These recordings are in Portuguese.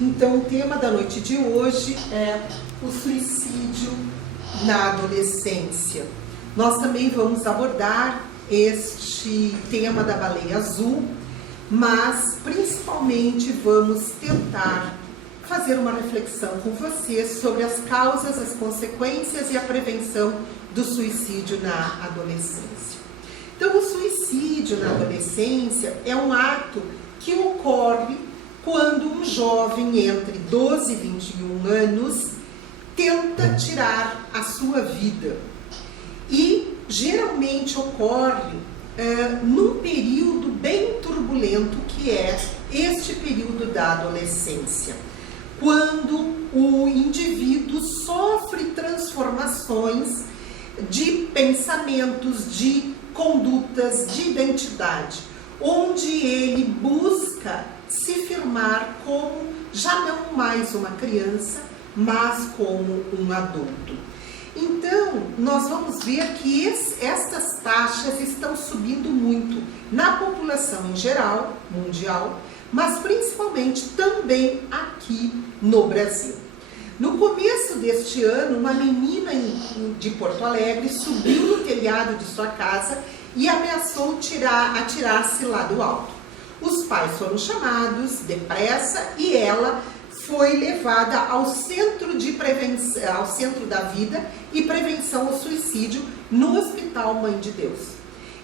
Então, o tema da noite de hoje é o suicídio na adolescência. Nós também vamos abordar este tema da baleia azul, mas principalmente vamos tentar fazer uma reflexão com vocês sobre as causas, as consequências e a prevenção do suicídio na adolescência. Então, o suicídio na adolescência é um ato que ocorre quando um jovem entre 12 e 21 anos tenta tirar a sua vida. E geralmente ocorre num período bem turbulento que é este período da adolescência, quando o indivíduo sofre transformações de pensamentos, de condutas, de identidade, onde ele busca se firmar como já não mais uma criança, mas como um adulto. Então, nós vamos ver que estas taxas estão subindo muito na população em geral, mundial, mas principalmente também aqui no Brasil. No começo deste ano, uma menina de Porto Alegre subiu no telhado de sua casa e ameaçou atirar-se lá do alto. Os pais foram chamados depressa e ela foi levada ao centro da vida e prevenção ao suicídio no Hospital Mãe de Deus.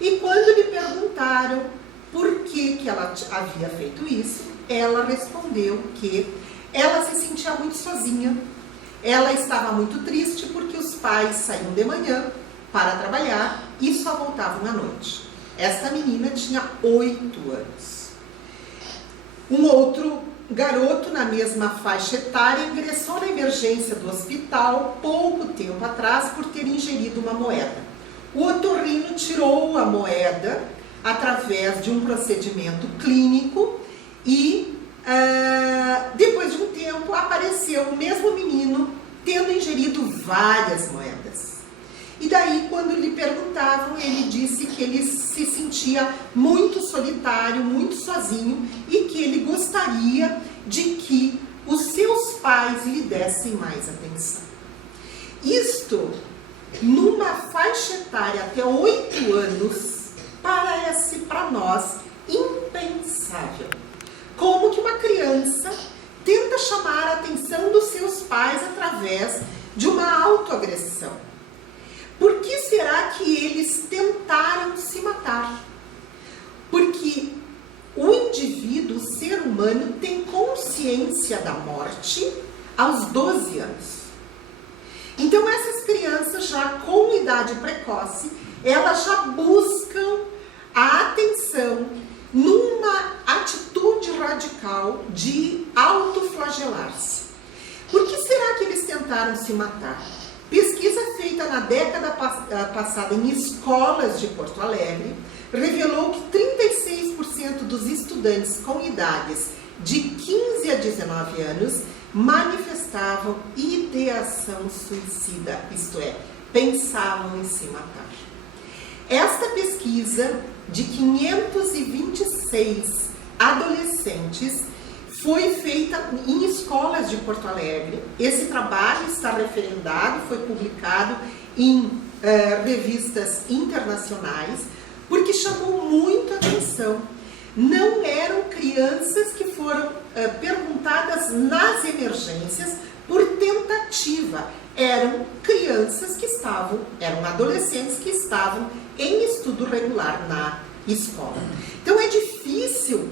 E quando lhe perguntaram por que ela havia feito isso, ela respondeu que ela se sentia muito sozinha. Ela estava muito triste porque os pais saíam de manhã para trabalhar e só voltavam à noite. Esta menina tinha 8 anos. Um outro garoto na mesma faixa etária ingressou na emergência do hospital pouco tempo atrás por ter ingerido uma moeda. O otorrino tirou a moeda através de um procedimento clínico e depois de um tempo apareceu o mesmo menino tendo ingerido várias moedas. E daí, quando lhe perguntavam, ele disse que ele se sentia muito solitário, muito sozinho e que ele gostaria de que os seus pais lhe dessem mais atenção. Isto, numa faixa etária até 8 anos, parece para nós impensável. Como que uma criança tenta chamar a atenção dos seus pais através de uma autoagressão? Por que será que eles tentaram se matar? Porque o indivíduo, o ser humano, tem consciência da morte aos 12 anos. Então, essas crianças já com idade precoce, elas já buscam a atenção numa atitude radical de autoflagelar-se. Por que será que eles tentaram se matar? Pesquisa feita na década passada em escolas de Porto Alegre revelou que 36% dos estudantes com idades de 15 a 19 anos manifestavam ideação suicida, isto é, pensavam em se matar. Esta pesquisa de 526 adolescentes foi feita em escolas de Porto Alegre. Esse trabalho está referendado, foi publicado em revistas internacionais, porque chamou muito a atenção. Não eram crianças que foram perguntadas nas emergências por tentativa, eram crianças que eram adolescentes que estavam em estudo regular na escola. Então é difícil,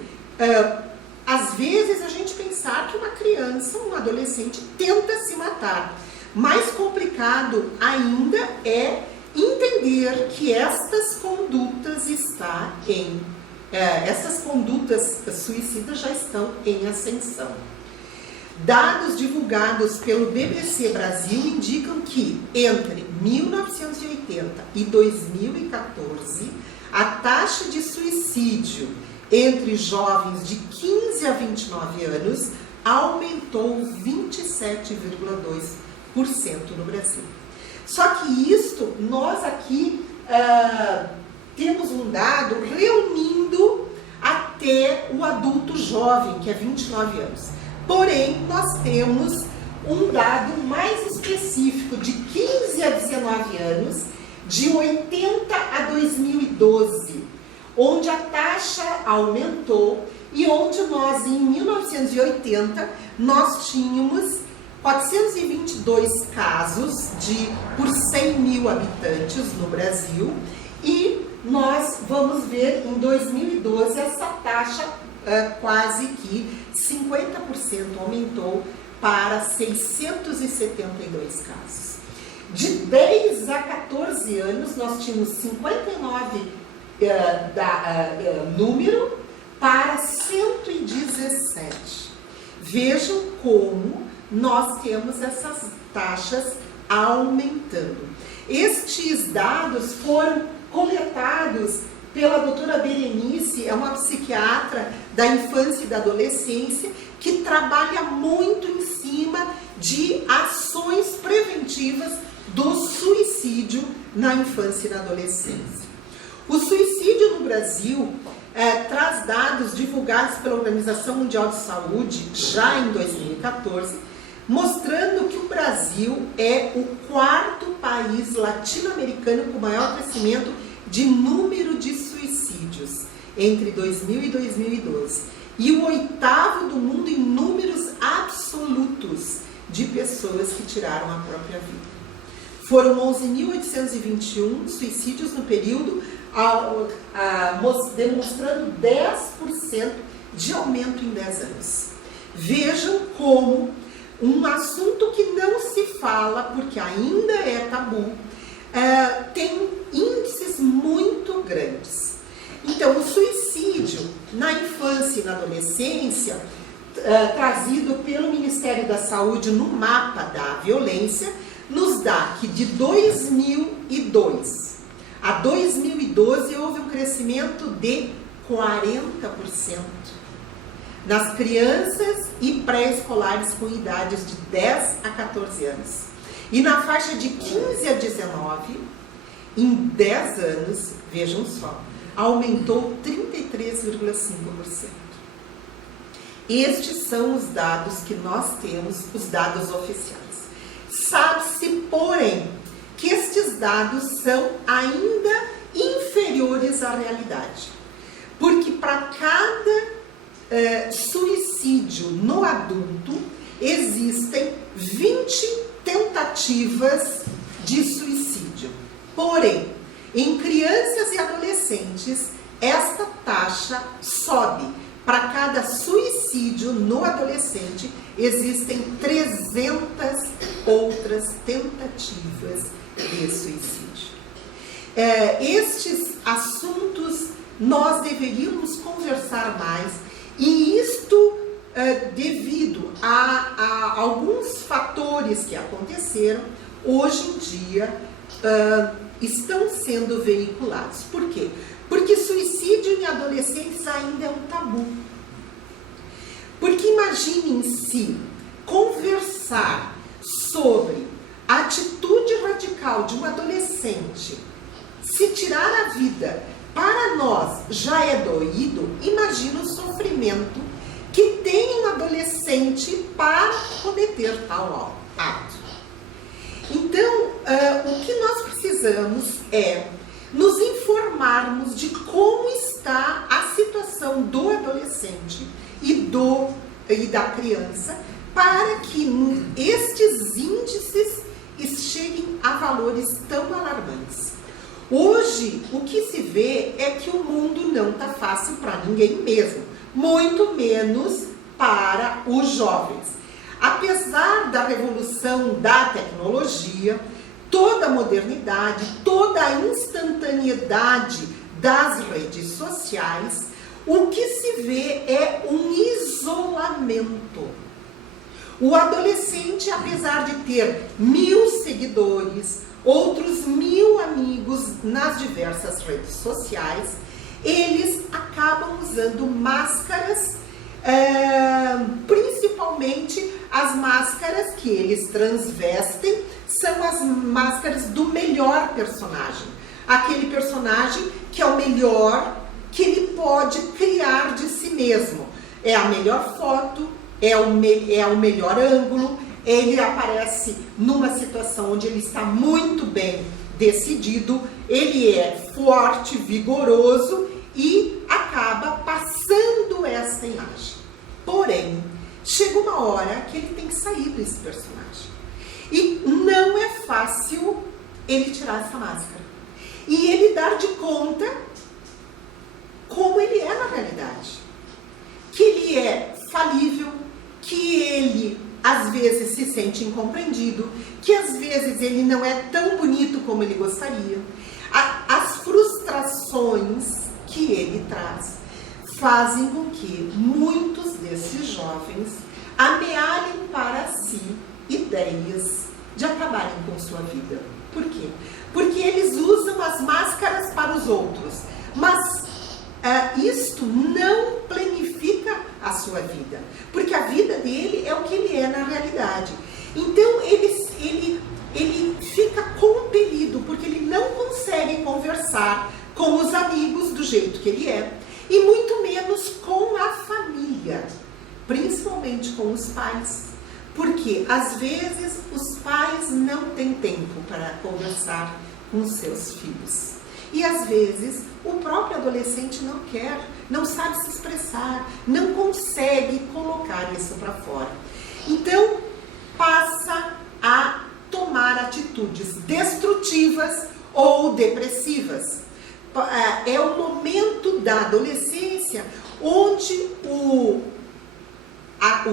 às vezes, a gente pensar que uma criança, um adolescente, tenta se matar. Mais complicado ainda é entender que estas condutas essas condutas suicidas já estão em ascensão. Dados divulgados pelo BBC Brasil indicam que entre 1980 e 2014, a taxa de suicídio entre jovens de 15 a 29 anos aumentou 27,2% no Brasil. Só que isto, nós aqui temos um dado reunindo até o adulto jovem, que é 29 anos. Porém, nós temos um dado mais específico de 15 a 19 anos, de 80 a 2012, onde a taxa aumentou e onde nós, em 1980, nós tínhamos 422 casos por 100 mil habitantes no Brasil, e nós vamos ver em 2012 essa taxa quase que 50% aumentou para 672 casos. De 10 a 14 anos, nós tínhamos 59 número para 117. Vejam como nós temos essas taxas aumentando. Estes dados foram coletados pela doutora Berenice, é uma psiquiatra da infância e da adolescência, que trabalha muito em cima de ações preventivas do suicídio na infância e na adolescência. O suicídio no Brasil traz dados divulgados pela Organização Mundial de Saúde já em 2014, mostrando que o Brasil é o 4º país latino-americano com maior crescimento de número de suicídios entre 2000 e 2012. E o 8º do mundo em números absolutos de pessoas que tiraram a própria vida. Foram 11.821 suicídios no período, demonstrando 10% de aumento em 10 anos. Vejam como um assunto que não se fala, porque ainda é tabu, tem índices muito grandes. Então, o suicídio na infância e na adolescência, trazido pelo Ministério da Saúde no mapa da violência, nos dá que de 2002 a 2012 houve um crescimento de 40% nas crianças e pré-escolares com idades de 10 a 14 anos. E na faixa de 15 a 19, em 10 anos, vejam só, aumentou 33,5%. Estes são os dados que nós temos, os dados oficiais. Sabe-se, porém, que estes dados são ainda inferiores à realidade. Porque para cada suicídio no adulto, existem 20 tentativas de suicídio. Porém, em crianças e adolescentes, esta taxa sobe. Para cada suicídio no adolescente, existem 300 outras tentativas de suicídio. Estes assuntos nós deveríamos conversar mais, e isto devido a alguns fatores que aconteceram, hoje em dia estão sendo veiculados. Por quê? Porque suicídio em adolescentes ainda é um tabu. Porque imaginem se conversar sobre a atitude radical de um adolescente, se tirar a vida, para nós já é doído, imagina o sofrimento que tem um adolescente para cometer tal ato. Então, o que nós precisamos é nos informarmos de como está a situação do adolescente e da criança, para que estes índices cheguem a valores tão alarmantes. Hoje, o que se vê é que o mundo não está fácil para ninguém mesmo, muito menos para os jovens. Apesar da revolução da tecnologia, toda a modernidade, toda a instantaneidade das redes sociais, o que se vê é um isolamento. O adolescente, apesar de ter 1000 seguidores, outros 1000 amigos nas diversas redes sociais, eles acabam usando máscaras, principalmente as máscaras que eles transvestem, são as máscaras do melhor personagem. Aquele personagem que é o melhor que ele pode criar de si mesmo. É a melhor foto, é o melhor ângulo, ele aparece numa situação onde ele está muito bem decidido, ele é forte, vigoroso e acaba passando essa imagem. Porém, chega uma hora que ele tem que sair desse personagem. E não é fácil ele tirar essa máscara. E ele dar de conta como ele é na realidade. Que ele é falível, que ele às vezes se sente incompreendido, que às vezes ele não é tão bonito como ele gostaria. As frustrações que ele traz fazem com que muitos desses jovens amealhem para si ideias de acabarem com sua vida. Por quê? Porque eles usam as máscaras para os outros, mas isto não planifica a sua vida, porque a vida dele é o que ele é na realidade. Então ele fica compelido, porque ele não consegue conversar com os amigos do jeito que ele é, e muito menos com a família, principalmente com os pais, porque às vezes os pais não têm tempo para conversar com seus filhos. E às vezes o próprio adolescente não quer, não sabe se expressar, não consegue colocar isso para fora. Então passa a tomar atitudes destrutivas ou depressivas. É o momento da adolescência onde o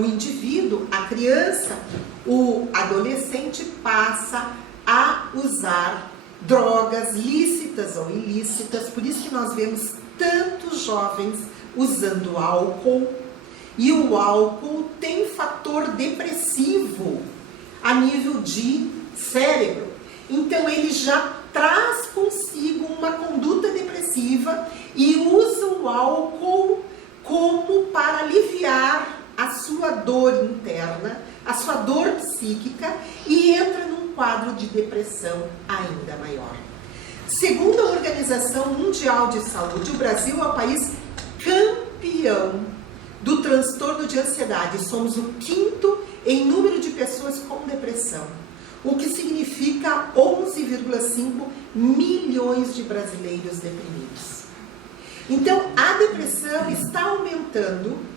indivíduo, a criança, o adolescente passa a usar drogas lícitas ou ilícitas. Por isso que nós vemos tantos jovens usando álcool, e o álcool tem fator depressivo a nível de cérebro. Então ele já traz consigo uma conduta depressiva e usa o álcool como para aliviar a sua dor interna, a sua dor psíquica, e entra num quadro de depressão ainda maior. Segundo a Organização Mundial de Saúde, o Brasil é o país campeão do transtorno de ansiedade. Somos o 5º em número de pessoas com depressão, o que significa 11,5 milhões de brasileiros deprimidos. Então, a depressão está aumentando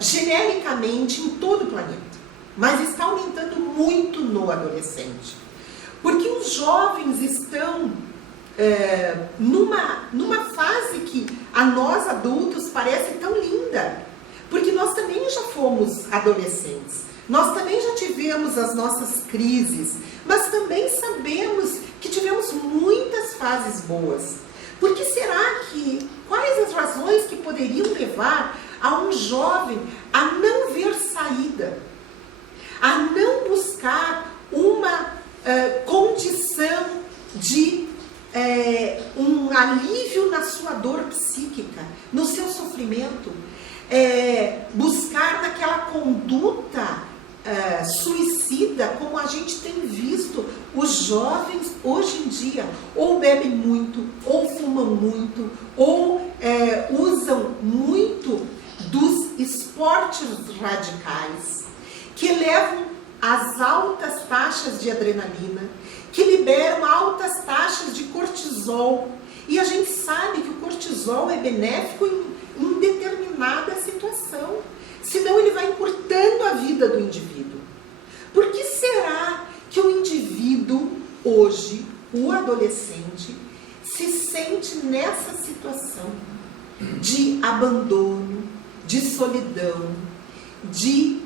genericamente em todo o planeta, mas está aumentando muito no adolescente, porque os jovens estão numa fase que a nós adultos parece tão linda, porque nós também já fomos adolescentes, nós também já tivemos as nossas crises, mas também sabemos que tivemos muitas fases boas. Por que será que, quais as razões que poderiam levar a um jovem a não ver saída, a não buscar uma condição de um alívio na sua dor psíquica, no seu sofrimento, buscar naquela conduta suicida, como a gente tem visto os jovens hoje em dia, ou bebem muito, ou fumam muito, ou usam muito dos esportes radicais, que levam às altas taxas de adrenalina, que liberam altas taxas de cortisol. E a gente sabe que o cortisol é benéfico em determinada situação, senão ele vai encurtando a vida do indivíduo. Por que será que o indivíduo hoje, o adolescente, se sente nessa situação de abandono, de solidão, de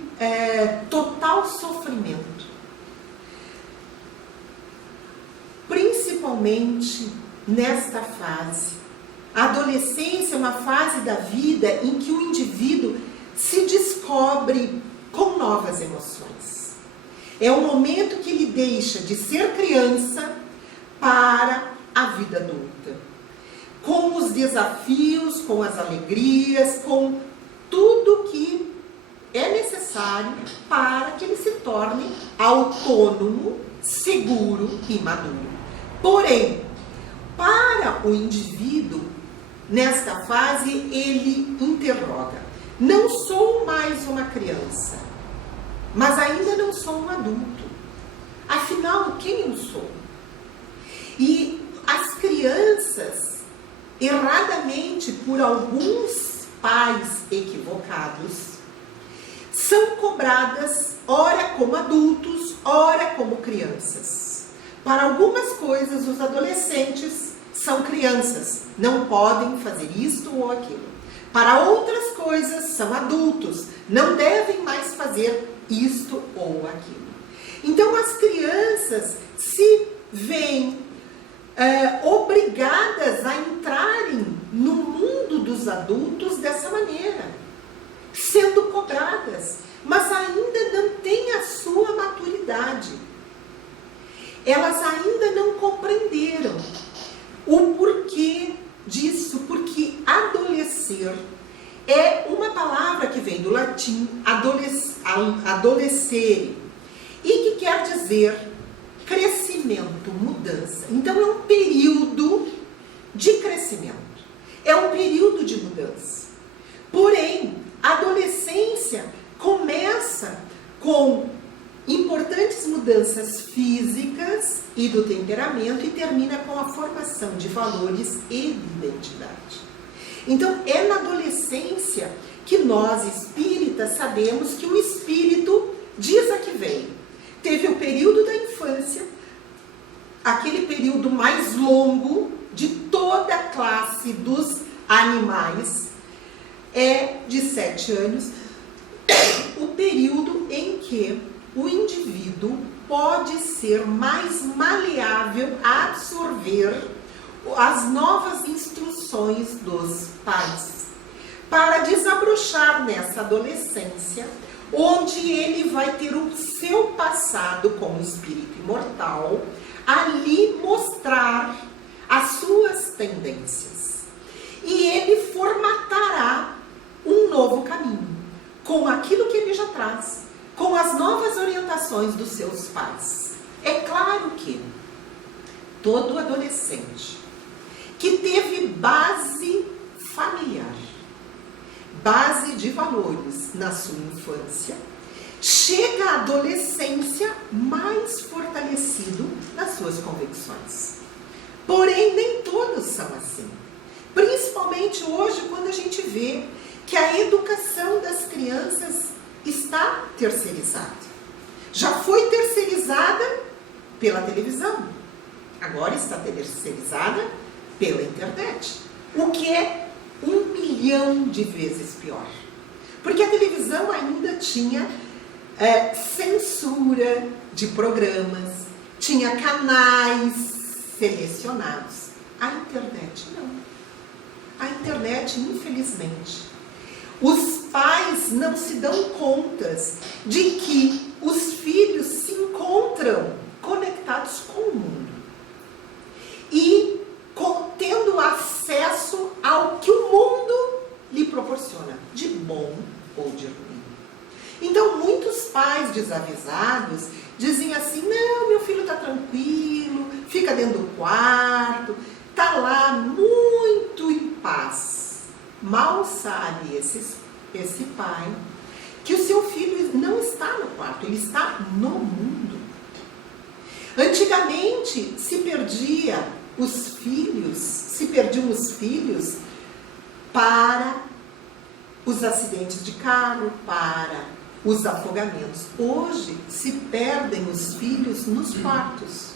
total sofrimento? Principalmente nesta fase. A adolescência é uma fase da vida em que o indivíduo se descobre com novas emoções. É o momento que ele deixa de ser criança para a vida adulta, com os desafios, com as alegrias, com tudo que é necessário para que ele se torne autônomo, seguro e maduro. Porém, para o indivíduo, nesta fase, ele interroga: Não sou mais uma criança, mas ainda não sou um adulto. Afinal, quem eu sou? E as crianças, erradamente por alguns pais equivocados, são cobradas ora como adultos, ora como crianças. Para algumas coisas, os adolescentes são crianças, não podem fazer isto ou aquilo. Para outras coisas, são adultos, não devem mais fazer isto ou aquilo. Então, as crianças se veem obrigadas a entrarem no mundo dos adultos dessa maneira, sendo cobradas, mas ainda não têm a sua maturidade. Elas ainda não compreenderam o porquê disso, porque adolescer é uma palavra que vem do latim adolescere, e que quer dizer crescimento, mudança. Então é um período de crescimento, é um período de mudança. Porém, a adolescência começa com importantes mudanças físicas e do temperamento e termina com a formação de valores e de identidade. Então, é na adolescência que nós, espíritas, sabemos que o espírito diz a que veio. Teve o período da infância, aquele período mais longo de toda a classe dos animais, é de 7 anos, o período em que o indivíduo pode ser mais maleável a absorver as novas instruções dos pais, para desabrochar nessa adolescência, onde ele vai ter o seu passado como espírito imortal, ali mostrar as suas tendências. E ele formatará um novo caminho, com aquilo que ele já traz, com as novas orientações dos seus pais. É claro que todo adolescente que teve base familiar, base de valores na sua infância, chega à adolescência mais fortalecido nas suas convicções. Porém, nem todos são assim. Principalmente hoje, quando a gente vê que a educação das crianças está terceirizada. Já foi terceirizada pela televisão, agora está terceirizada pela internet, o que é 1 milhão de vezes pior. Porque a televisão ainda tinha censura de programas, tinha canais selecionados. A internet não. A internet, infelizmente, os pais não se dão conta de que os filhos se encontram conectados com o mundo e tendo acesso ao que o mundo lhe proporciona, de bom ou de ruim. Então, muitos pais desavisados dizem assim: não, meu filho está tranquilo, fica dentro do quarto, está lá muito em paz. Mal sabe esse pai que o seu filho não está no quarto, ele está no mundo. Antigamente se perdiam os filhos para os acidentes de carro, para os afogamentos. Hoje se perdem os filhos nos quartos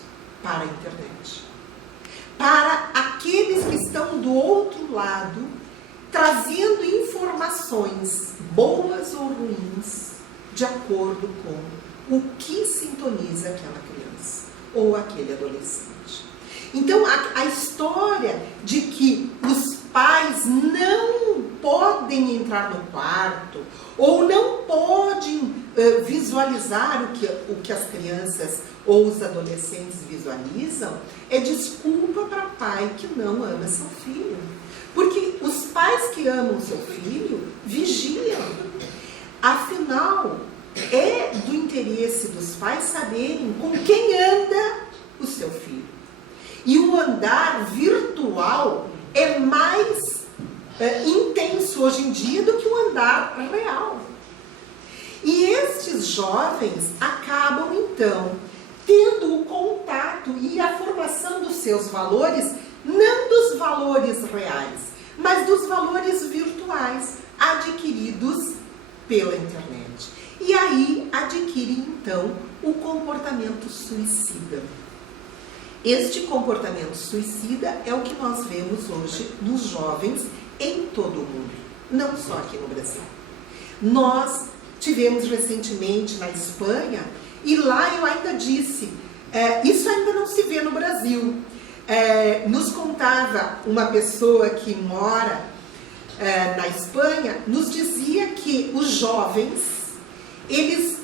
para a internet. Para aqueles que estão do outro lado, trazendo informações boas ou ruins, de acordo com o que sintoniza aquela criança ou aquele adolescente. Então, a história de que os pais não podem entrar no quarto ou não podem visualizar o que as crianças ou os adolescentes visualizam é desculpa para pai que não ama seu filho. Porque os pais que amam seu filho vigiam. Afinal, é do interesse dos pais saberem com quem anda o seu filho. E o andar virtual é mais intenso hoje em dia do que o andar real. E estes jovens acabam, então, tendo o contato e a formação dos seus valores, não dos valores reais, mas dos valores virtuais adquiridos pela internet. E aí adquirem, então, o comportamento suicida. Este comportamento suicida é o que nós vemos hoje nos jovens em todo o mundo, não só aqui no Brasil. Nós tivemos recentemente na Espanha, e lá eu ainda disse, isso ainda não se vê no Brasil. Nos contava uma pessoa que mora na Espanha, nos dizia que os jovens, eles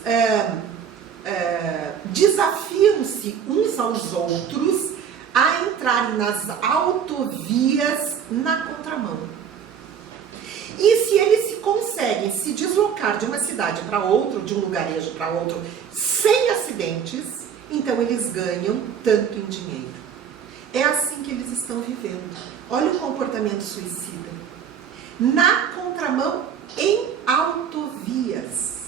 desafiam-se uns aos outros a entrarem nas autovias na contramão. E se eles conseguem se deslocar de uma cidade para outra, de um lugarejo para outro, sem acidentes, então eles ganham tanto em dinheiro. É assim que eles estão vivendo. Olha o comportamento suicida. Na contramão, em autovias.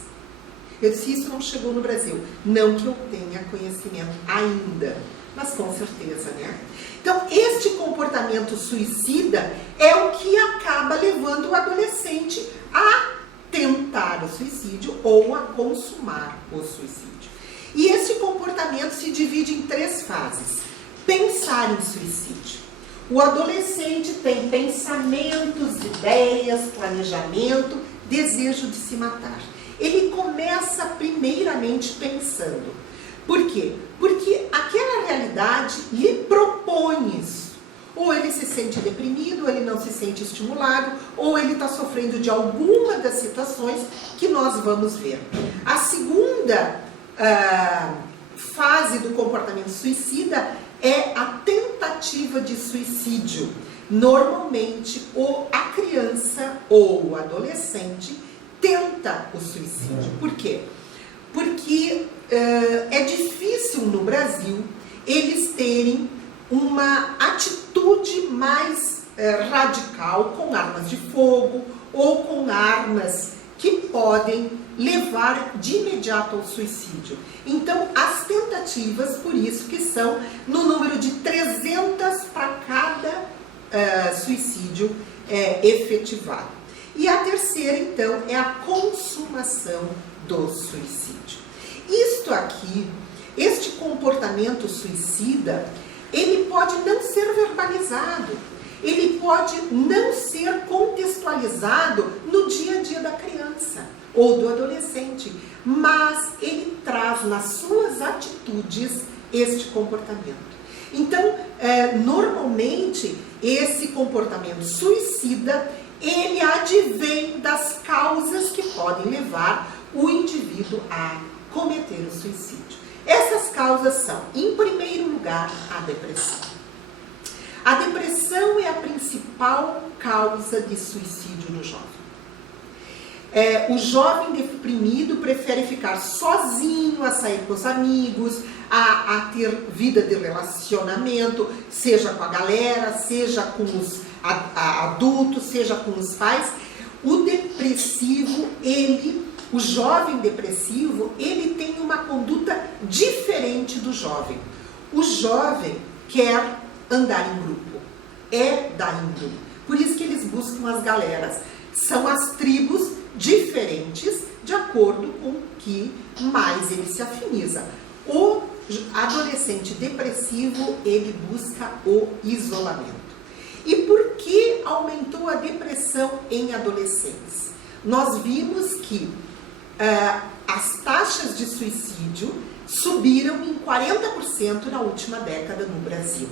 Eu disse, isso não chegou no Brasil. Não que eu tenha conhecimento ainda, mas com certeza, né? Então, este comportamento suicida é o que acaba levando o adolescente a tentar o suicídio ou a consumar o suicídio. E esse comportamento se divide em 3 fases. Pensar em suicídio. O adolescente tem pensamentos, ideias, planejamento, desejo de se matar. Ele começa primeiramente pensando. Por quê? Porque aquela realidade lhe propõe isso. Ou ele se sente deprimido, ou ele não se sente estimulado, ou ele está sofrendo de alguma das situações que nós vamos ver. A segunda fase do comportamento suicida é a tentativa de suicídio. Normalmente, a criança ou o adolescente tenta o suicídio. Por quê? Porque é difícil no Brasil eles terem uma atitude mais radical com armas de fogo ou com armas que podem levar de imediato ao suicídio. Então, as tentativas, por isso que são no número de 300 para cada suicídio efetivado. E a terceira, então, é a consumação do suicídio. Isto aqui, este comportamento suicida, ele pode não ser verbalizado, ele pode não ser contextualizado no dia a dia da criança ou do adolescente, mas ele traz nas suas atitudes este comportamento. Então, normalmente, esse comportamento suicida, ele advém das causas que podem levar o indivíduo a cometer o suicídio. Essas causas são, em primeiro lugar, a depressão. A depressão é a principal causa de suicídio no jovem. O jovem deprimido prefere ficar sozinho, a sair com os amigos, a ter vida de relacionamento, seja com a galera, seja com os adultos, seja com os pais. O depressivo, o jovem depressivo, ele tem uma conduta diferente do jovem. O jovem quer andar em grupo, dar em grupo. Por isso que eles buscam as galeras. São as tribos diferentes de acordo com o que mais ele se afiniza. O adolescente depressivo, ele busca o isolamento. E por que aumentou a depressão em adolescentes? Nós vimos que as taxas de suicídio subiram em 40% na última década no Brasil.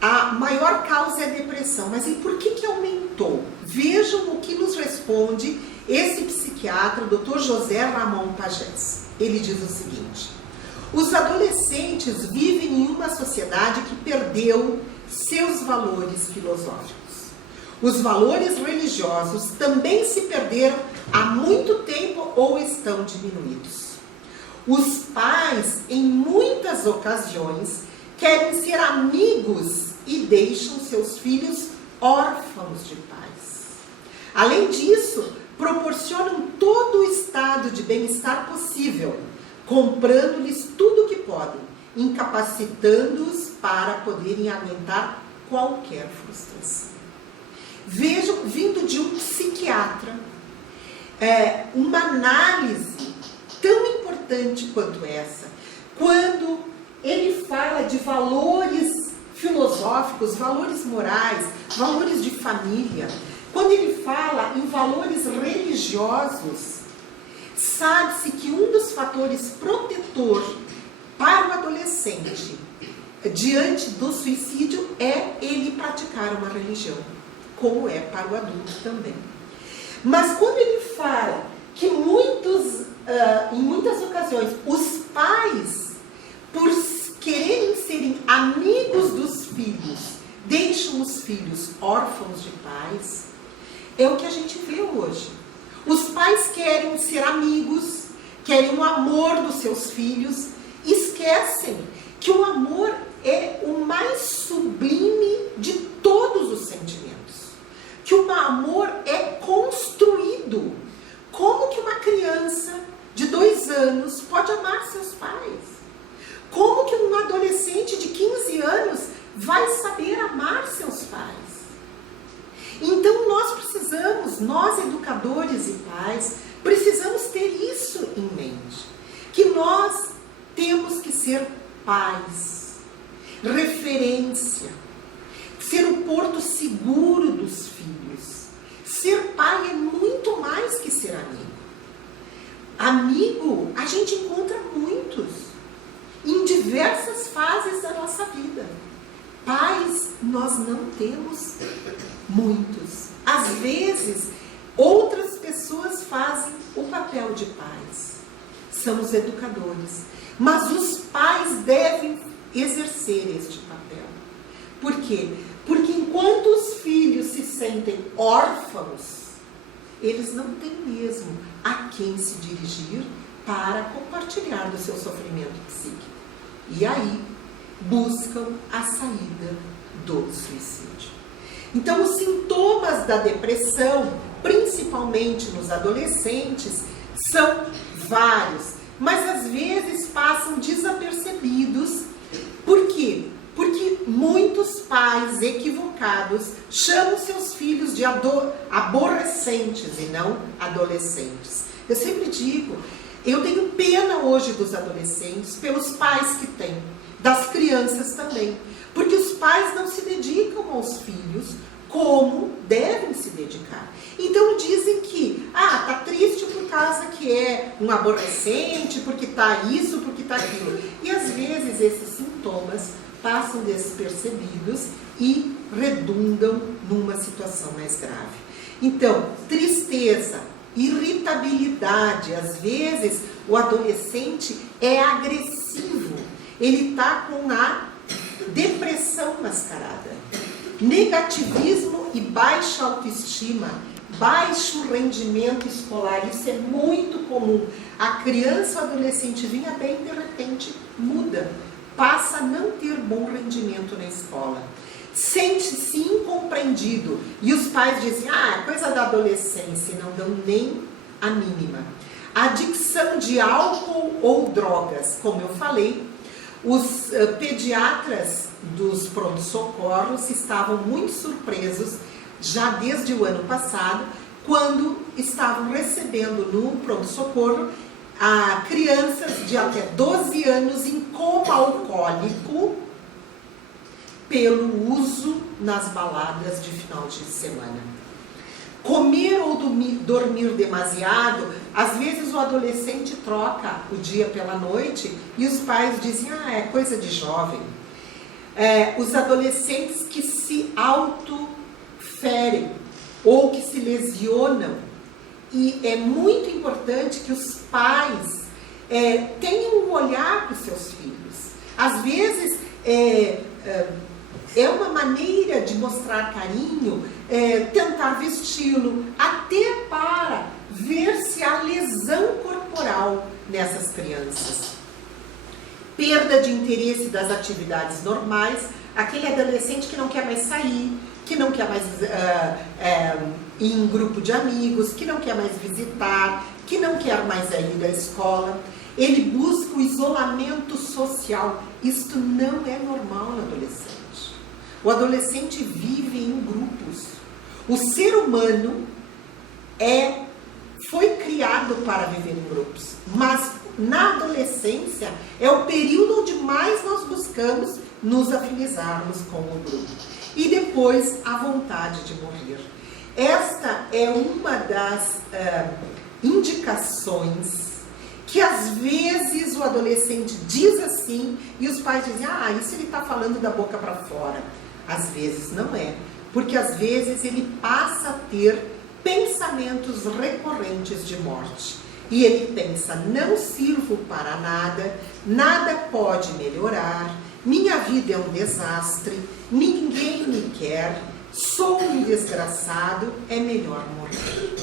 A maior causa é a depressão, mas e por que aumentou? Vejam o que nos responde esse psiquiatra, o Dr. José Ramon Pagés. Ele diz o seguinte: os adolescentes vivem em uma sociedade que perdeu seus valores filosóficos. Os valores religiosos também se perderam há muito tempo ou estão diminuídos. Os pais, em muitas ocasiões, querem ser amigos e deixam seus filhos órfãos de pais. Além disso, proporcionam todo o estado de bem-estar possível, comprando-lhes tudo o que podem, incapacitando-os para poderem aguentar qualquer frustração. Vejam, vindo de um psiquiatra, uma análise tão importante quanto essa, quando ele fala de valores filosóficos, valores morais, valores de família, quando ele fala em valores religiosos, sabe-se que um dos fatores protetor para o adolescente diante do suicídio é ele praticar uma religião, como é para o adulto também. Mas quando ele fala que em muitas ocasiões, os pais, por quererem serem amigos dos filhos, deixam os filhos órfãos de pais, é o que a gente vê hoje. Os pais querem ser amigos, querem o amor dos seus filhos, esquecem que o amor é o mais sublime de todos os sentimentos. Que o amor é construído. Como que uma criança de 2 anos pode amar seus pais? Como que um adolescente de 15 anos vai saber amar seus pais? Então nós educadores e pais, precisamos ter isso em mente. Que nós temos que ser pais, referência, ser o porto seguro dos filhos. Ser pai é muito mais que ser amigo. Amigo, a gente encontra muitos, em diversas fases da nossa vida. Pais, nós não temos muitos. Às vezes, outras pessoas fazem o papel de pais. São os educadores. Mas os pais devem exercer este papel. Por quê? Porque enquanto os filhos se sentem órfãos, eles não têm mesmo a quem se dirigir para compartilhar do seu sofrimento psíquico. E aí, buscam a saída do suicídio. Então, os sintomas da depressão, principalmente nos adolescentes, são vários, mas às vezes passam desapercebidos. Por quê? Porque muitos pais equivocados chamam seus filhos de aborrecentes e não adolescentes. Eu sempre digo, eu tenho pena hoje dos adolescentes, pelos pais que têm, das crianças também, porque os pais não se dedicam aos filhos como devem se dedicar. Então dizem que, tá triste por causa que é um aborrecente, porque tá isso, porque tá aquilo. E às vezes esses sintomas passam despercebidos e redundam numa situação mais grave. Então, tristeza, irritabilidade, às vezes o adolescente é agressivo, ele está com a depressão mascarada, negativismo e baixa autoestima, baixo rendimento escolar, isso é muito comum. A criança ou adolescente vinha bem, de repente muda, passa a não ter bom rendimento na escola. Sente-se incompreendido. E os pais dizem, é coisa da adolescência, e não dão nem a mínima. Adicção de álcool ou drogas, como eu falei, os pediatras dos pronto-socorros estavam muito surpresos, já desde o ano passado, quando estavam recebendo no pronto-socorro crianças de até 12 anos em coma alcoólico pelo uso nas baladas de final de semana. Comer ou dormir demasiado, às vezes o adolescente troca o dia pela noite e os pais dizem, é coisa de jovem. Os adolescentes que se autoferem ou que se lesionam. E é muito importante que os pais tenham um olhar para os seus filhos. Às vezes, é uma maneira de mostrar carinho, tentar vesti-lo, até para ver se há lesão corporal nessas crianças. Perda de interesse das atividades normais, aquele adolescente que não quer mais sair, que não quer mais ir em grupo de amigos, que não quer mais visitar, que não quer mais ir à escola. Ele busca o isolamento social. Isto não é normal no adolescente. O adolescente vive em grupos. O ser humano foi criado para viver em grupos, mas na adolescência é o período onde mais nós buscamos nos afinizarmos com o grupo. E depois a vontade de morrer. Esta é uma das indicações que às vezes o adolescente diz assim e os pais dizem, isso ele está falando da boca para fora. Às vezes não é, porque às vezes ele passa a ter pensamentos recorrentes de morte. E ele pensa, não sirvo para nada, nada pode melhorar, minha vida é um desastre, ninguém me quer, sou um desgraçado, é melhor morrer.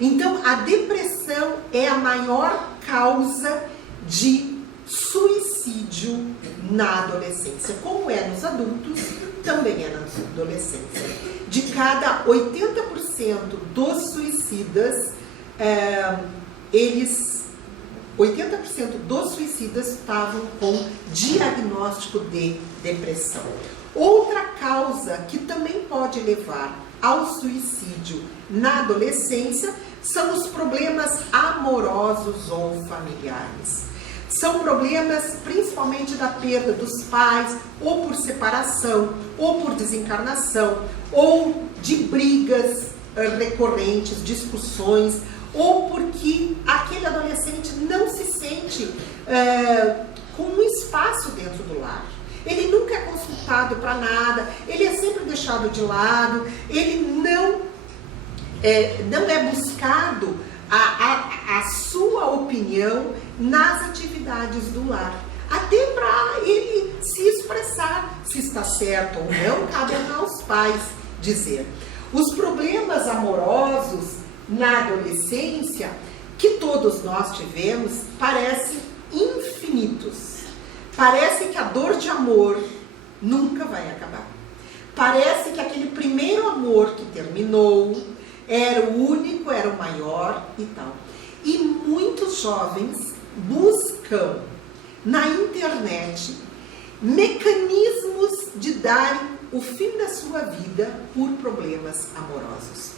Então, a depressão é a maior causa de suicídio na adolescência. Como é nos adultos, também é na adolescência. De cada 80% dos suicidas, 80% dos suicidas estavam com diagnóstico de depressão. Outra causa que também pode levar ao suicídio na adolescência são os problemas amorosos ou familiares. São problemas principalmente da perda dos pais, ou por separação, ou por desencarnação, ou de brigas recorrentes, discussões, ou porque aquele adolescente não se sente com um espaço dentro do lar. Ele nunca é consultado para nada, ele é sempre deixado de lado, ele não é buscado a sua opinião nas atividades do lar. Até para ele se expressar, se está certo ou não, cabe aos pais dizer. Os problemas amorosos na adolescência, que todos nós tivemos, parecem infinitos. Parece que a dor de amor nunca vai acabar. Parece que aquele primeiro amor que terminou era o único, era o maior e tal. E muitos jovens buscam na internet mecanismos de darem o fim da sua vida por problemas amorosos.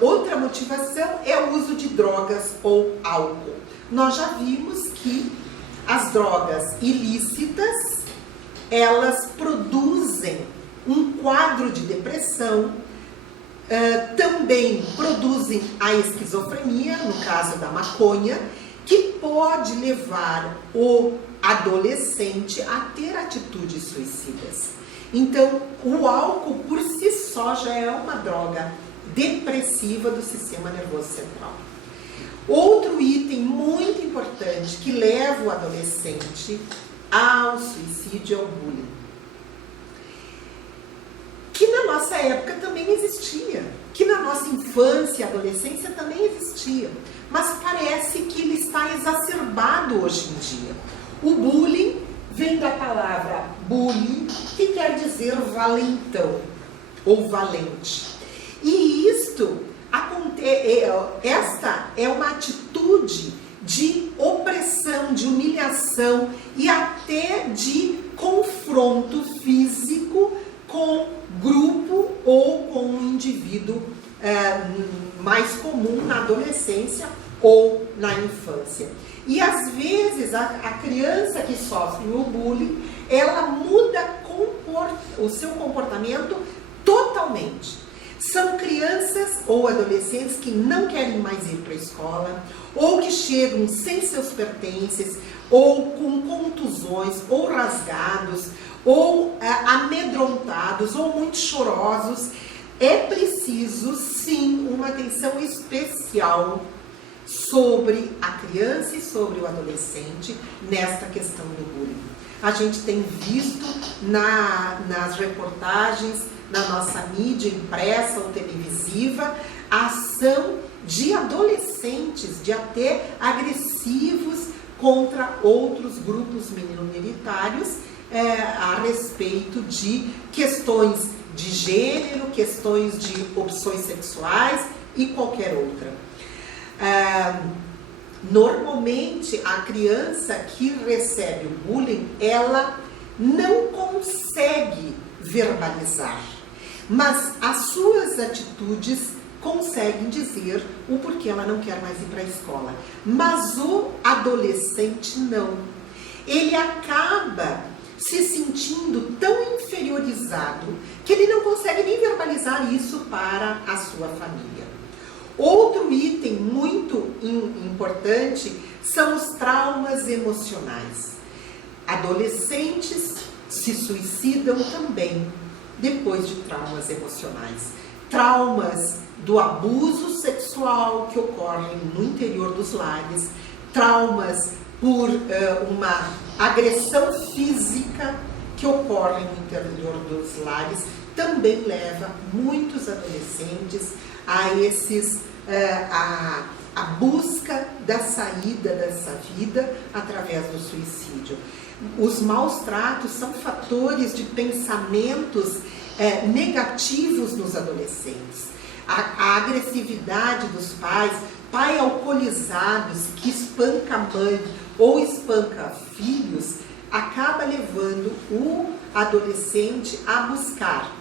Outra motivação é o uso de drogas ou álcool. Nós já vimos que as drogas ilícitas, elas produzem um quadro de depressão, também produzem a esquizofrenia, no caso da maconha, que pode levar o adolescente a ter atitudes suicidas. Então, o álcool por si só já é uma droga depressiva do sistema nervoso central. Outro item muito importante que leva o adolescente ao suicídio é o bullying. Que na nossa época também existia, que na nossa infância e adolescência também existia, mas parece que ele está exacerbado hoje em dia. O bullying vem da palavra bully, que quer dizer valentão ou valente. E esta é uma atitude de opressão, de humilhação e até de confronto físico com grupo ou com um indivíduo mais comum na adolescência ou na infância. E às vezes a criança que sofre o bullying, ela muda o seu comportamento totalmente. São crianças ou adolescentes que não querem mais ir para a escola, ou que chegam sem seus pertences, ou com contusões, ou rasgados, ou amedrontados, ou muito chorosos. É preciso, sim, uma atenção especial sobre a criança e sobre o adolescente nesta questão do bullying. A gente tem visto nas reportagens, na nossa mídia impressa ou televisiva, a ação de adolescentes, de até agressivos contra outros grupos minoritários, a respeito de questões de gênero, questões de opções sexuais e qualquer outra. Normalmente, a criança que recebe o bullying, ela não consegue verbalizar, mas as suas atitudes conseguem dizer o porquê ela não quer mais ir para a escola. Mas o adolescente não. Ele acaba se sentindo tão inferiorizado que ele não consegue nem verbalizar isso para a sua família. Outro item muito importante são os traumas emocionais. Adolescentes se suicidam também depois de traumas emocionais. Traumas do abuso sexual que ocorrem no interior dos lares, traumas por uma agressão física que ocorre no interior dos lares, também leva muitos adolescentes a a busca da saída dessa vida através do suicídio. Os maus tratos são fatores de pensamentos negativos nos adolescentes. A agressividade dos pais, pai alcoolizados que espanca a mãe ou espanca filhos, acaba levando o adolescente a buscar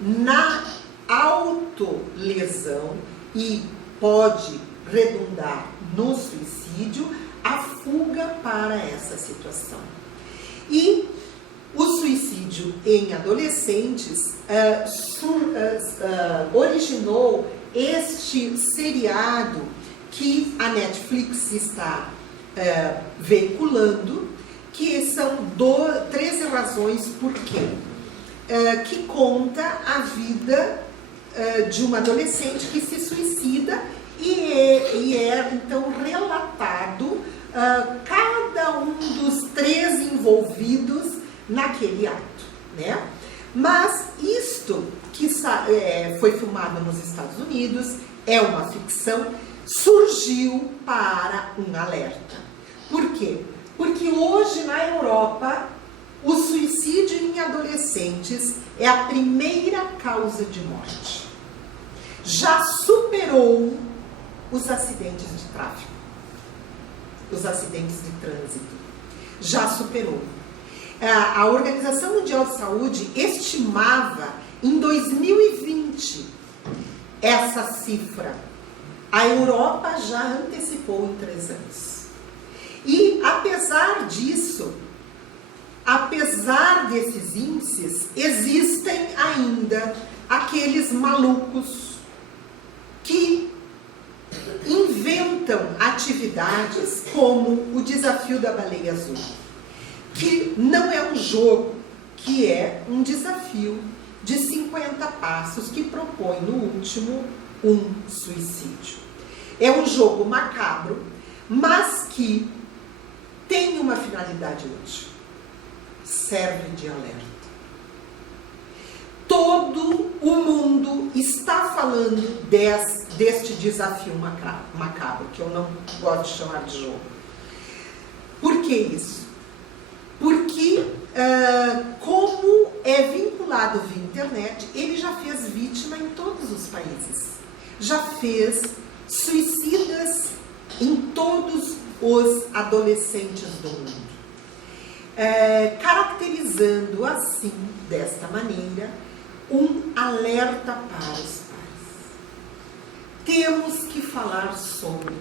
na autolesão e pode redundar no suicídio, a fuga para essa situação. E o suicídio em adolescentes originou este seriado que a Netflix está veiculando, que são 13 razões por quê, que conta a vida de uma adolescente que se suicida e é então relatado cada um dos 13 envolvidos naquele ato, né? Mas isto que foi filmado nos Estados Unidos, é uma ficção, surgiu para um alerta. Por quê? Porque hoje na Europa o suicídio em adolescentes é a primeira causa de morte. Já superou os acidentes de tráfego, os acidentes de trânsito. Já superou. A Organização Mundial de Saúde estimava em 2020 essa cifra. A Europa já antecipou em 3 anos. E apesar disso, apesar desses índices, existem ainda aqueles malucos que inventam atividades como o desafio da baleia azul, que não é um jogo, que é um desafio de 50 passos que propõe no último um suicídio. É um jogo macabro, mas que tem uma finalidade útil. Serve de alerta. Todo o mundo está falando deste desafio macabro, que eu não gosto de chamar de jogo. Por que isso? Porque, como é vinculado via internet, ele já fez vítima em todos os países. Já fez suicidas em todos os adolescentes do mundo. Caracterizando assim, desta maneira, um alerta para os pais. Temos que falar sobre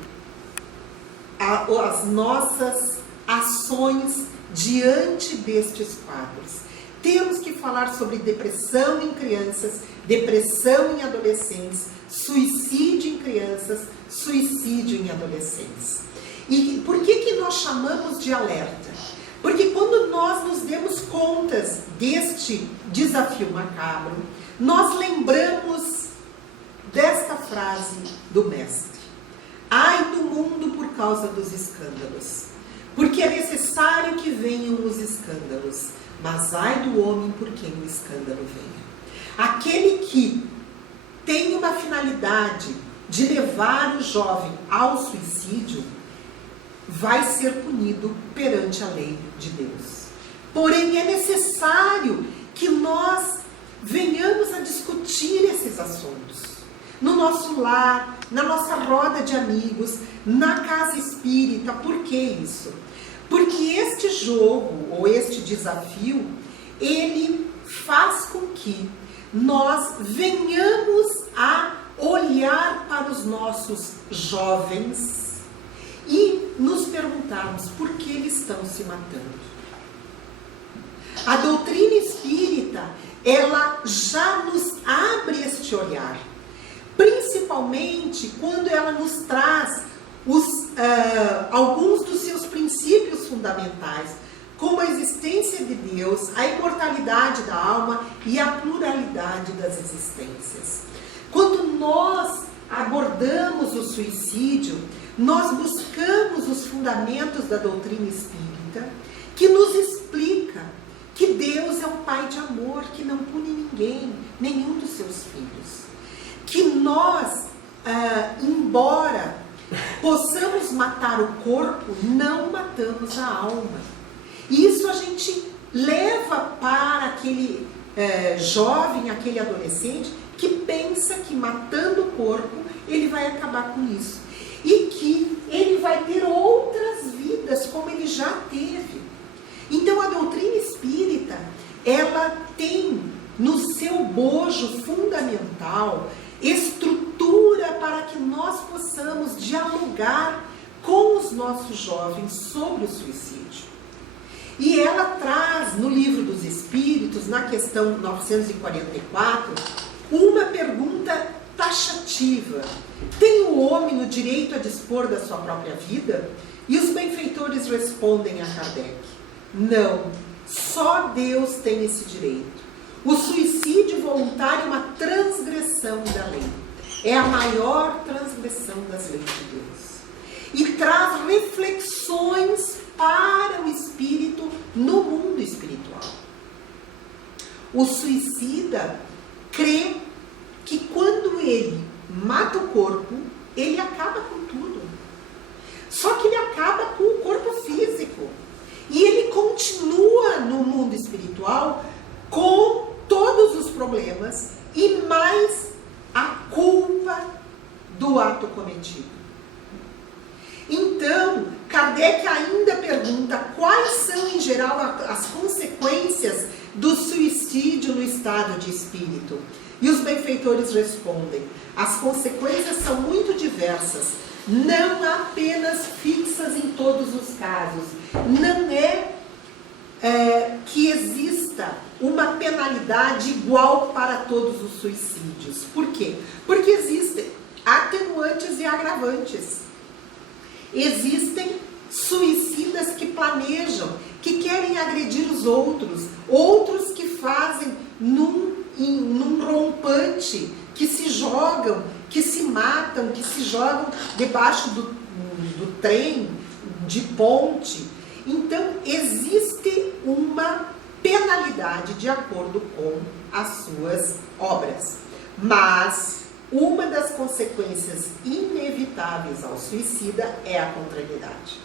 as nossas ações diante destes quadros. Temos que falar sobre depressão em crianças, depressão em adolescentes, suicídio em crianças, suicídio em adolescentes. E por que nós chamamos de alerta? Porque quando nós nos demos contas deste desafio macabro, nós lembramos desta frase do mestre: ai do mundo por causa dos escândalos, porque é necessário que venham os escândalos, mas ai do homem por quem o escândalo venha. Aquele que tem uma finalidade de levar o jovem ao suicídio vai ser punido perante a lei de Deus. Porém, é necessário que nós venhamos a discutir esses assuntos no nosso lar, na nossa roda de amigos, na casa espírita. Por que isso? Porque este jogo, ou este desafio, ele faz com que nós venhamos a olhar para os nossos jovens e nos perguntarmos por que eles estão se matando. A doutrina espírita, ela já nos abre este olhar, principalmente quando ela nos traz alguns dos seus princípios fundamentais, como a existência de Deus, a imortalidade da alma e a pluralidade das existências. Quando nós abordamos o suicídio, nós buscamos os fundamentos da doutrina espírita, que nos explica que Deus é um Pai de amor, que não pune ninguém, nenhum dos seus filhos. Que nós, embora possamos matar o corpo, não matamos a alma. E isso a gente leva para aquele jovem, aquele adolescente, que pensa que matando o corpo, ele vai acabar com isso. E que ele vai ter outras vidas, como ele já teve. Então a doutrina espírita, ela tem no seu bojo fundamental estrutura para que nós possamos dialogar com os nossos jovens sobre o suicídio. E ela traz no Livro dos Espíritos, na questão 944, uma pergunta taxativa. Tem o homem o direito a dispor da sua própria vida? E os benfeitores respondem a Kardec: não, só Deus tem esse direito. O suicídio voluntário é uma transgressão da lei. É a maior transgressão das leis de Deus. E traz reflexões para o espírito no mundo espiritual. O suicida crê que quando ele mata o corpo, ele acaba com tudo. Só que ele acaba com o corpo físico. E ele continua no mundo espiritual com todos os problemas e mais a culpa do ato cometido. Então, Kardec ainda pergunta quais são, em geral, as consequências do suicídio no estado de espírito. E os benfeitores respondem: as consequências são muito diversas, não apenas fixas em todos os casos. Não é que exista uma penalidade igual para todos os suicídios. Por quê? Porque existem atenuantes e agravantes. Existem suicidas que planejam, que querem agredir os outros, outros que fazem num rompante, que se jogam, que se matam, que se jogam debaixo do trem, de ponte. Então, existe uma penalidade de acordo com as suas obras. Mas uma das consequências inevitáveis ao suicida é a contrariedade.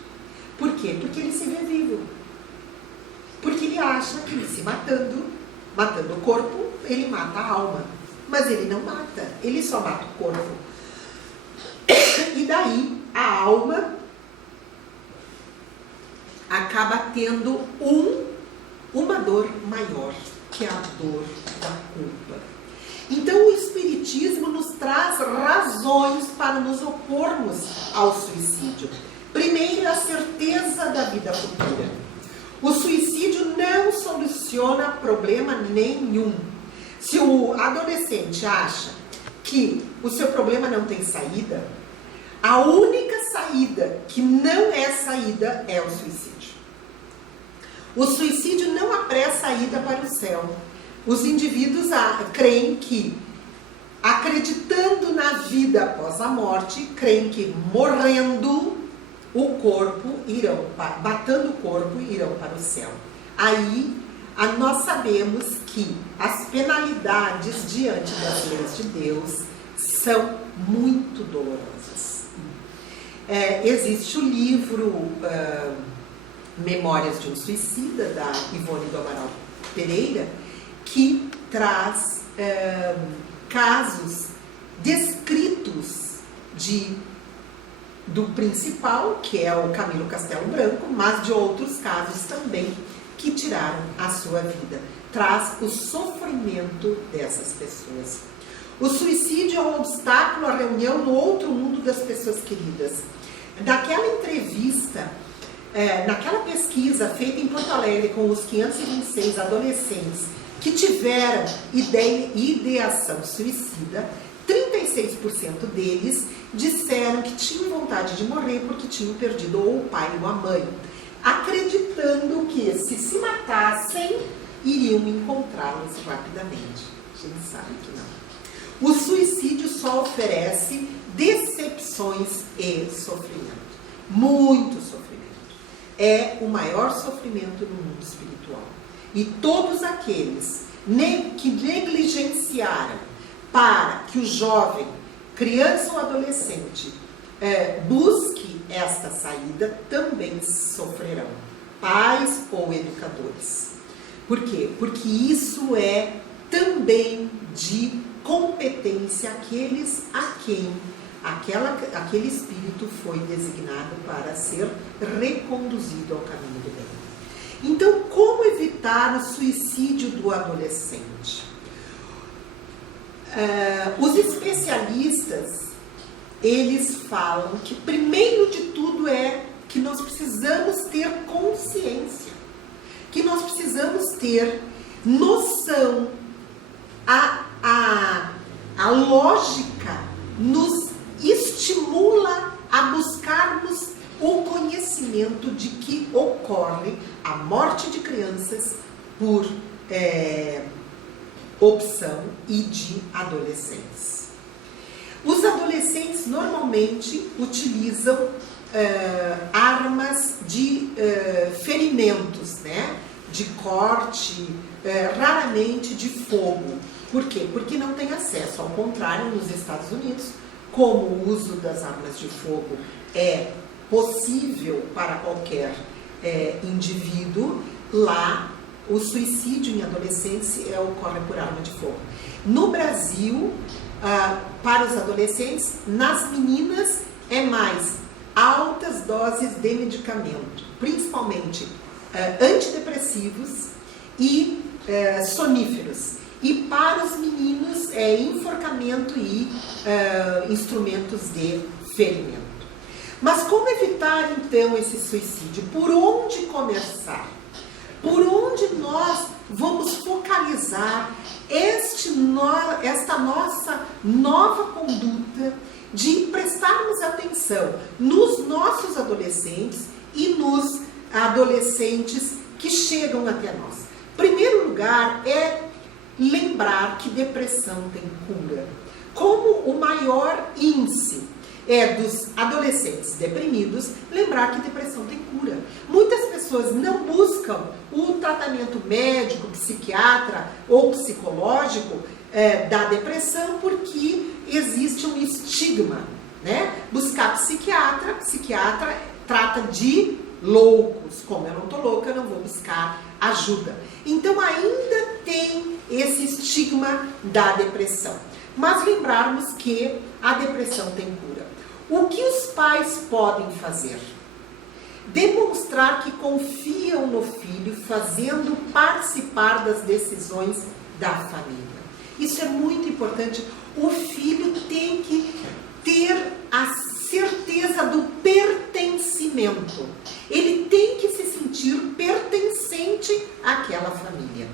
Por quê? Porque ele se vê vivo. Porque ele acha que se matando o corpo, ele mata a alma. Mas ele não mata, ele só mata o corpo. E daí a alma acaba tendo uma dor maior, que é a dor da culpa. Então o Espiritismo nos traz razões para nos opormos ao suicídio. Primeiro, a certeza da vida futura. O suicídio não soluciona problema nenhum. Se o adolescente acha que o seu problema não tem saída, a única saída que não é saída é o suicídio. O suicídio não apressa a ida para o céu. Os indivíduos creem que, acreditando na vida após a morte, creem que morrendo o corpo matando o corpo, irão para o céu. Aí nós sabemos que as penalidades diante das leis de Deus são muito dolorosas. Existe o livro Memórias de um Suicida, da Ivone do Amaral Pereira, que traz casos descritos do principal, que é o Camilo Castelo Branco, mas de outros casos também que tiraram a sua vida. Traz o sofrimento dessas pessoas. O suicídio é um obstáculo à reunião no outro mundo das pessoas queridas. Naquela entrevista, naquela pesquisa feita em Porto Alegre com os 526 adolescentes que tiveram ideação suicida, 36% deles disseram que tinham vontade de morrer porque tinham perdido ou o pai ou a mãe, acreditando que se matassem, iriam encontrá-los rapidamente. A gente sabe que não. O suicídio só oferece decepções e sofrimento. Muito sofrimento. É o maior sofrimento no mundo espiritual. E todos aqueles que negligenciaram para que o jovem, criança ou adolescente, busque esta saída, também sofrerão. Pais ou educadores. Por quê? Porque isso é também de competência aqueles a quem aquele espírito foi designado para ser reconduzido ao caminho do bem. Então, como evitar o suicídio do adolescente? Os especialistas, eles falam que primeiro de tudo é que nós precisamos ter consciência, que nós precisamos ter noção. A lógica nos estimula a buscarmos o conhecimento de que ocorre a morte de crianças por opção e de adolescentes. Os adolescentes normalmente utilizam armas de ferimentos, né? De corte, raramente de fogo. Por quê? Porque não tem acesso. Ao contrário, nos Estados Unidos, como o uso das armas de fogo é possível para qualquer indivíduo, lá o suicídio em adolescentes ocorre por arma de fogo. No Brasil, para os adolescentes, nas meninas é mais altas doses de medicamento, principalmente antidepressivos e soníferos. E para os meninos é enforcamento e instrumentos de ferimento. Mas como evitar então esse suicídio? Por onde começar? Por onde nós vamos focalizar esta nossa nova conduta de prestarmos atenção nos nossos adolescentes e nos adolescentes que chegam até nós? Primeiro lugar é lembrar que depressão tem cura. Como o maior índice é dos adolescentes deprimidos, lembrar que depressão tem cura. Muitas pessoas não buscam o tratamento médico, psiquiatra ou psicológico da depressão porque existe um estigma, né? Buscar psiquiatra trata de loucos. Como eu não estou louca, eu não vou buscar ajuda. Então ainda tem esse estigma da depressão. Mas lembrarmos que a depressão tem cura. O que os pais podem fazer? Demonstrar que confiam no filho, fazendo participar das decisões da família. Isso é muito importante. O filho tem que ter a certeza do pertencimento. Ele tem que se sentir pertencente àquela família.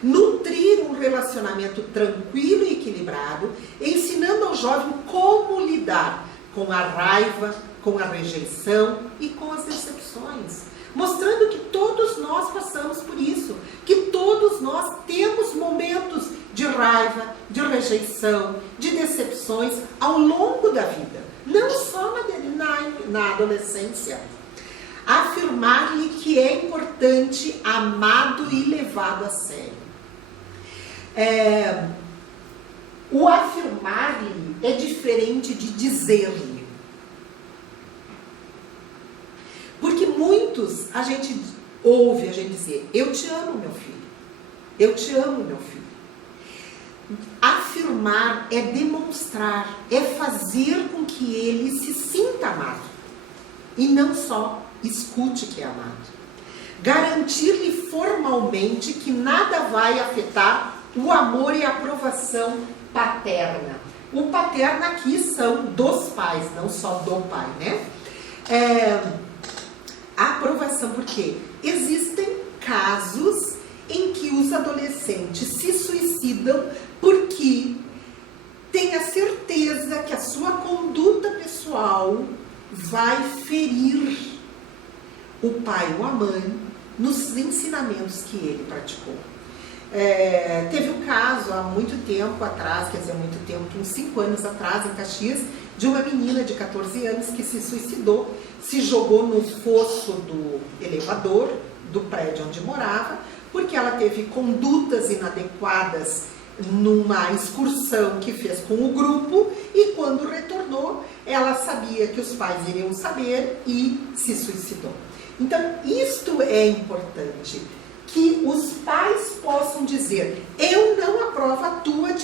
Nutrir um relacionamento tranquilo e equilibrado, ensinando ao jovem como lidar com a raiva, com a rejeição e com as decepções. Mostrando que todos nós passamos por isso, que todos nós temos momentos de raiva, de rejeição, de decepções ao longo da vida, não só na adolescência. Afirmar-lhe que é importante, amado e levado a sério. O afirmar-lhe é diferente de dizer-lhe. Porque muito muitos a gente ouve a gente dizer: eu te amo, meu filho. Eu te amo, meu filho. Afirmar é demonstrar, é fazer com que ele se sinta amado. E não só escute que é amado. Garantir-lhe formalmente que nada vai afetar o amor e a aprovação paterna. O paterna aqui são dos pais, não só do pai, né? A aprovação, porque existem casos em que os adolescentes se suicidam porque têm a certeza que a sua conduta pessoal vai ferir o pai ou a mãe nos ensinamentos que ele praticou. Teve um caso há muito tempo atrás, quer dizer, muito tempo, uns 5 anos atrás, em Caxias, de uma menina de 14 anos que se suicidou, se jogou no fosso do elevador do prédio onde morava, porque ela teve condutas inadequadas numa excursão que fez com o grupo, e quando retornou, ela sabia que os pais iriam saber e se suicidou. Então, isto é importante, que os pais possam dizer: eu não aprovo a tua